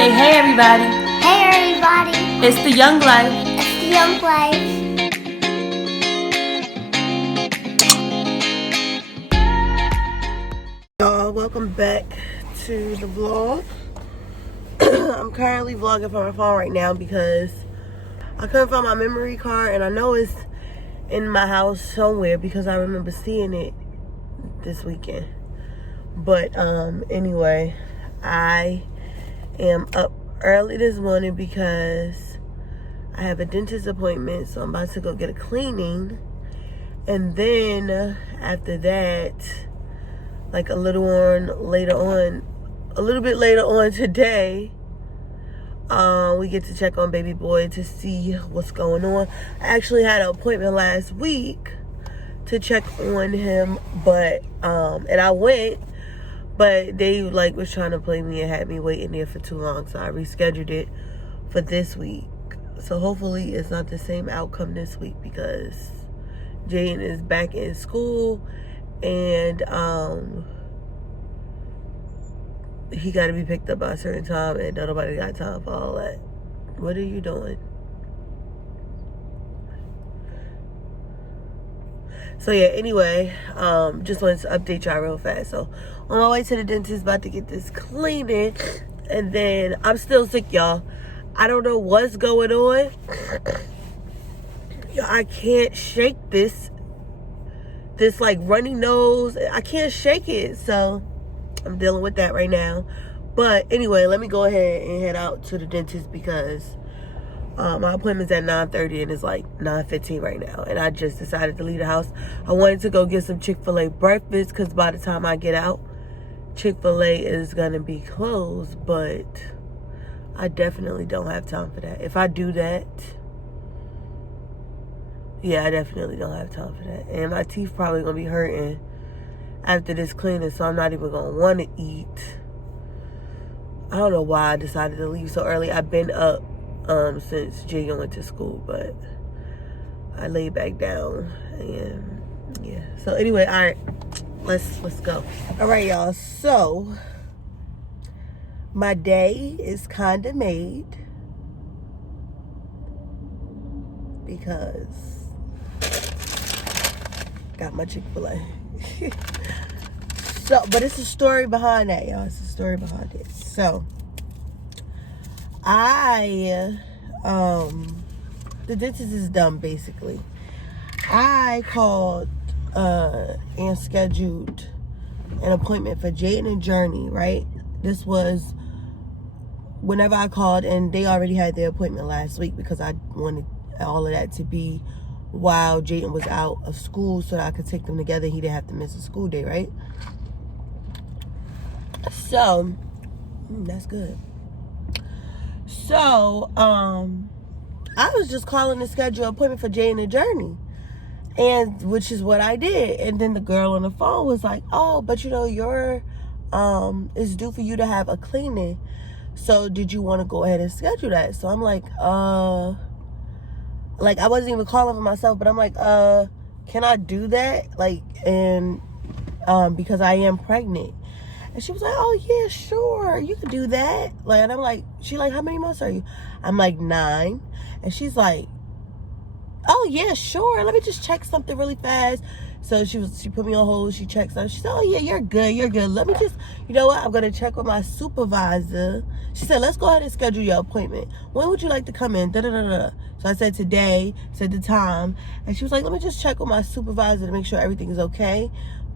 Say hey everybody. Hey everybody. It's the Young Life. It's the Young Life. Y'all, welcome back to the vlog. I'm currently vlogging from my phone right now because I couldn't find my memory card, and I know it's in my house somewhere because I remember seeing it this weekend. But anyway, I am up early this morning because I have a dentist appointment, so I'm about to go get a cleaning. And then after that, like a little bit later on today, we get to check on baby boy to see what's going on. I actually had an appointment last week to check on him, but and I went, but they was trying to play me and had me waiting there for too long, so I rescheduled it for this week. So hopefully it's not the same outcome this week because Jaden is back in school, and he got to be picked up by a certain time, and nobody got time for all that. What are you doing? So yeah, anyway, just wanted to update y'all real fast. So on my way to the dentist, about to get this cleaning, and then I'm still sick, y'all. I don't know what's going on. I can't shake this like runny nose. I can't shake it, so I'm dealing with that right now. But anyway, let me go ahead and head out to the dentist because my appointment's at 9:30 and it's like 9:15 right now, and I just decided to leave the house. I wanted to go get some Chick-fil-A breakfast because by the time I get out, Chick-fil-A is gonna be closed, but I definitely don't have time for that. If I do that, yeah, I definitely don't have time for that. And my teeth probably gonna be hurting after this cleaning, so I'm not even gonna want to eat. I don't know why I decided to leave so early. I've been up since Jaden went to school, but I laid back down, and yeah. So anyway, all right, let's go. All right, y'all. So my day is kind of made because got my Chick-fil-A. So, but it's a story behind that, y'all. It's a story behind it. So, the dentist is dumb, basically. I called and scheduled an appointment for Jaden and Journey, right? This was whenever I called, and they already had their appointment last week because I wanted all of that to be while Jaden was out of school so that I could take them together. He didn't have to miss a school day, right? So, that's good. So, I was just calling to schedule an appointment for Jaden and Journey, and which is what I did. And then the girl on the phone was like, "Oh, but you know, it's due for you to have a cleaning. So, did you want to go ahead and schedule that?" So I'm like, I wasn't even calling for myself, but I'm like, can I do that? Because I am pregnant. And she was like, "Oh yeah, sure, you could do that." And I'm like, she like, "How many months are you?" I'm like, 9. And she's like, "Oh yeah, sure. Let me just check something really fast." So she put me on hold. She checked something. She said, "Oh yeah, you're good. Let me just, you know what? I'm gonna check with my supervisor." She said, "Let's go ahead and schedule your appointment. When would you like to come in?" Da da da da. So I said today, said the time, and she was like, "Let me just check with my supervisor to make sure everything is okay.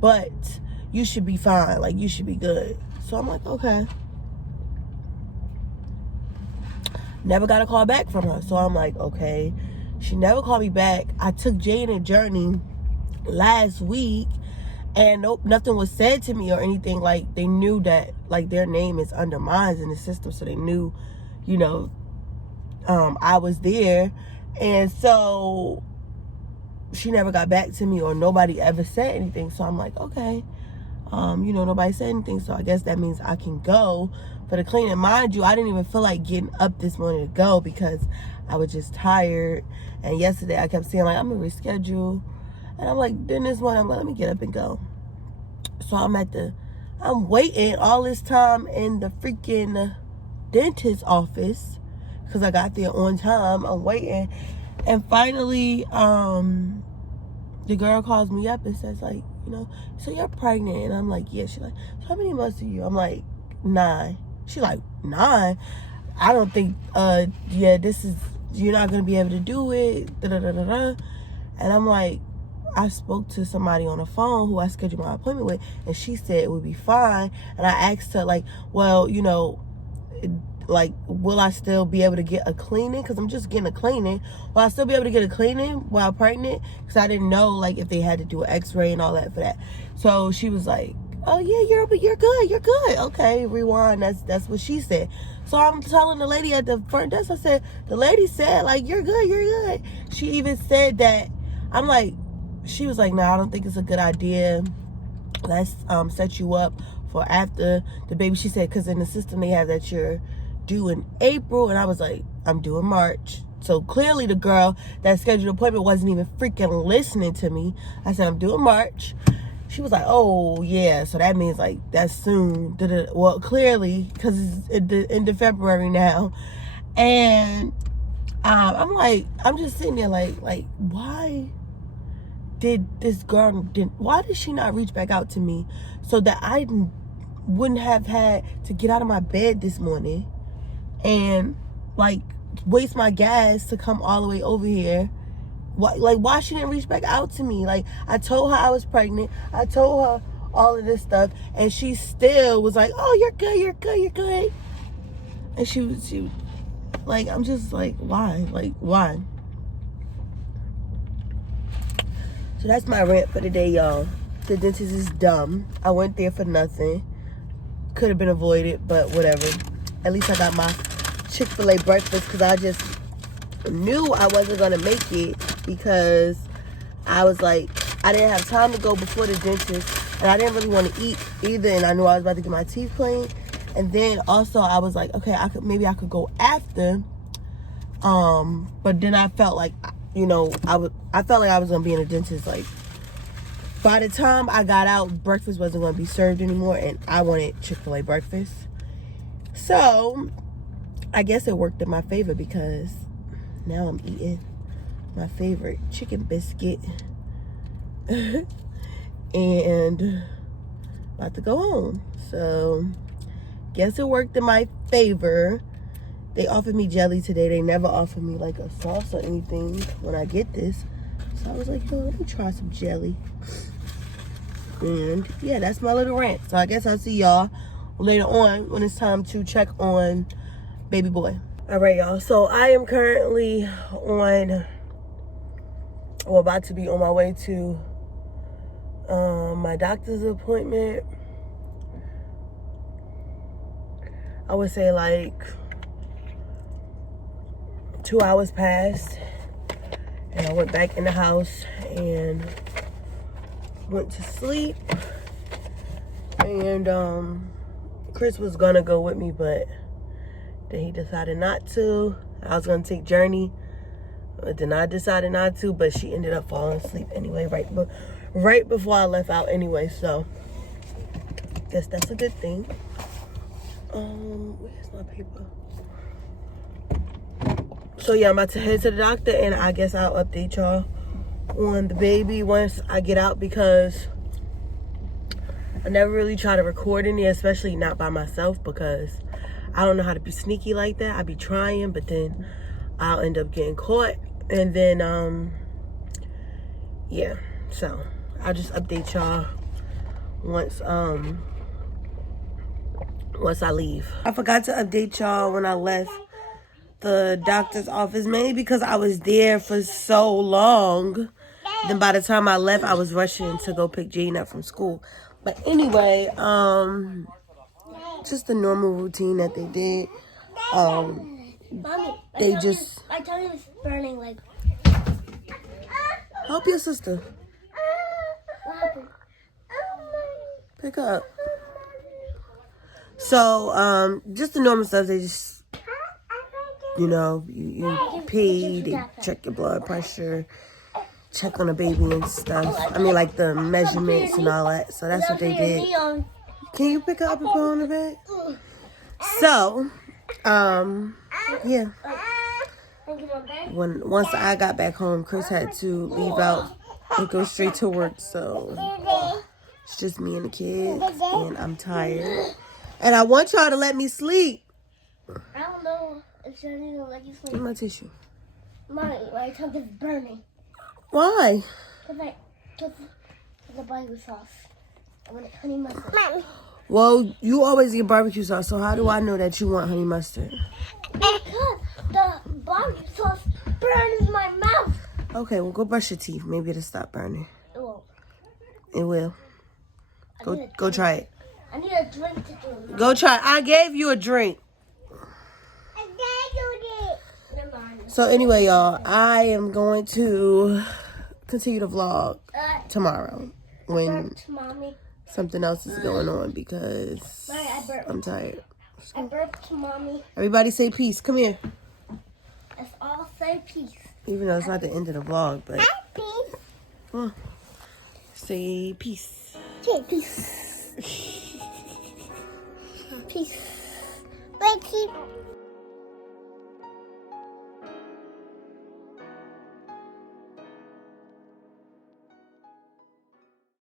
But you should be fine. You should be good." So I'm like, okay. Never got a call back from her. So I'm like, okay. She never called me back. I took Jaden and Journey last week, and nothing was said to me or anything. They knew that their name is under mine in the system, so they knew, I was there. And so she never got back to me, or nobody ever said anything. So I'm like, okay. Nobody said anything, so I guess that means I can go for the cleaning. Mind you, I didn't even feel like getting up this morning to go because I was just tired. And yesterday I kept saying I'm gonna reschedule, and I'm like, then this morning I'm like, let me get up and go. So I'm waiting all this time in the freaking dentist's office because I got there on time. I'm waiting. And finally, the girl calls me up and says, like, you know, so you're pregnant. And I'm like, yeah. She's like, so how many months are you? I'm like, 9. She's like, 9? I don't think, yeah, this is, you're not going to be able to do it. Da, da, da, da, da. And I'm like, I spoke to somebody on the phone who I scheduled my appointment with, and she said it would be fine. And I asked her, like, well, you know, like, will I still be able to get a cleaning? Because I'm just getting a cleaning. Will I still be able to get a cleaning while pregnant? Because I didn't know, like, if they had to do an x-ray and all that for that. So she was like, oh, yeah, you're good. Okay, rewind. That's what she said. So I'm telling the lady at the front desk, I said, the lady said, like, you're good. She even said that, I'm like, she was like, no, I don't think it's a good idea. Let's set you up for after the baby. She said, because in the system they have that you're due in April. And I was like, I'm due in March. So clearly the girl that scheduled the appointment wasn't even freaking listening to me. I said, I'm due in March. She was like, oh, yeah, so that means, like, that's soon. Well, clearly, because it's into February now. And I'm like, I'm just sitting there like, why did this girl, why did she not reach back out to me so that I wouldn't have had to get out of my bed this morning and, like, waste my gas to come all the way over here? Why she didn't reach back out to me? Like, I told her I was pregnant. I told her all of this stuff, and she still was like, oh, you're good. And she was like, I'm just like, why? Like, why? So that's my rant for today, y'all. The dentist is dumb. I went there for nothing. Could have been avoided, but whatever. At least I got my Chick-fil-A breakfast because I just knew I wasn't going to make it because I was like, I didn't have time to go before the dentist, and I didn't really want to eat either, and I knew I was about to get my teeth cleaned. And then also I was like, okay, maybe I could go after. But then I felt like, you know, I felt like I was gonna be in a dentist. Like, by the time I got out, breakfast wasn't gonna be served anymore, and I wanted Chick-fil-A breakfast. So I guess it worked in my favor because now I'm eating my favorite chicken biscuit and about to go home. So guess it worked in my favor. They offered me jelly today. They never offered me like a sauce or anything when I get this. So I was like, yo, let me try some jelly. And yeah, that's my little rant. So I guess I'll see y'all later on when it's time to check on baby boy. All right, y'all. So I am currently about to be on my way to my doctor's appointment. I would say like 2 hours passed, and I went back in the house and went to sleep. And Chris was gonna go with me, but then he decided not to. I was gonna take Journey, but then I decided not to, but she ended up falling asleep anyway, right before I left out anyway, so guess that's a good thing. Where's my paper? So yeah, I'm about to head to the doctor, and I guess I'll update y'all on the baby once I get out, because I never really try to record in there, especially not by myself, because I don't know how to be sneaky like that. I be trying, but then I'll end up getting caught. And then, yeah. So I'll just update y'all once I leave. I forgot to update y'all when I left the doctor's office, mainly because I was there for so long. Then by the time I left, I was rushing to go pick Jane up from school. But anyway, just the normal routine that they did. They just... My tummy was burning like... Help your sister. What happened? Pick up. So, just the normal stuff. They just, you know, you pee, they check your blood pressure, check on the baby and stuff. I mean, like the measurements and all that. So that's what they did. Can you pick her up and put her on the bed? So, Yeah. Thank you, my bed. Once I got back home, Chris had to leave out and go straight to work, so it's just me and the kids, and I'm tired. And I want y'all to let me sleep. I don't know if you're going to let you Give sleep. me my tissue. My tongue is burning. Why? Because the barbecue sauce. I want honey mustard. Well, you always get barbecue sauce, so how do I know that you want honey mustard? Because the barbecue sauce burns my mouth. Okay, well, go brush your teeth. Maybe it'll stop burning. It won't. It will. Go try it. I need a drink to do it. Go try it. I gave you a drink. I did it. Never mind. So anyway, y'all, I am going to continue the vlog tomorrow when Burped, Mommy. something else is going on because Mommy, I burped. I'm tired. I burped, Mommy. Everybody say peace. Come here. Let's all say peace. Even though it's not the end of the vlog, but Peace. say peace. Peace. Peace. Wait, keep.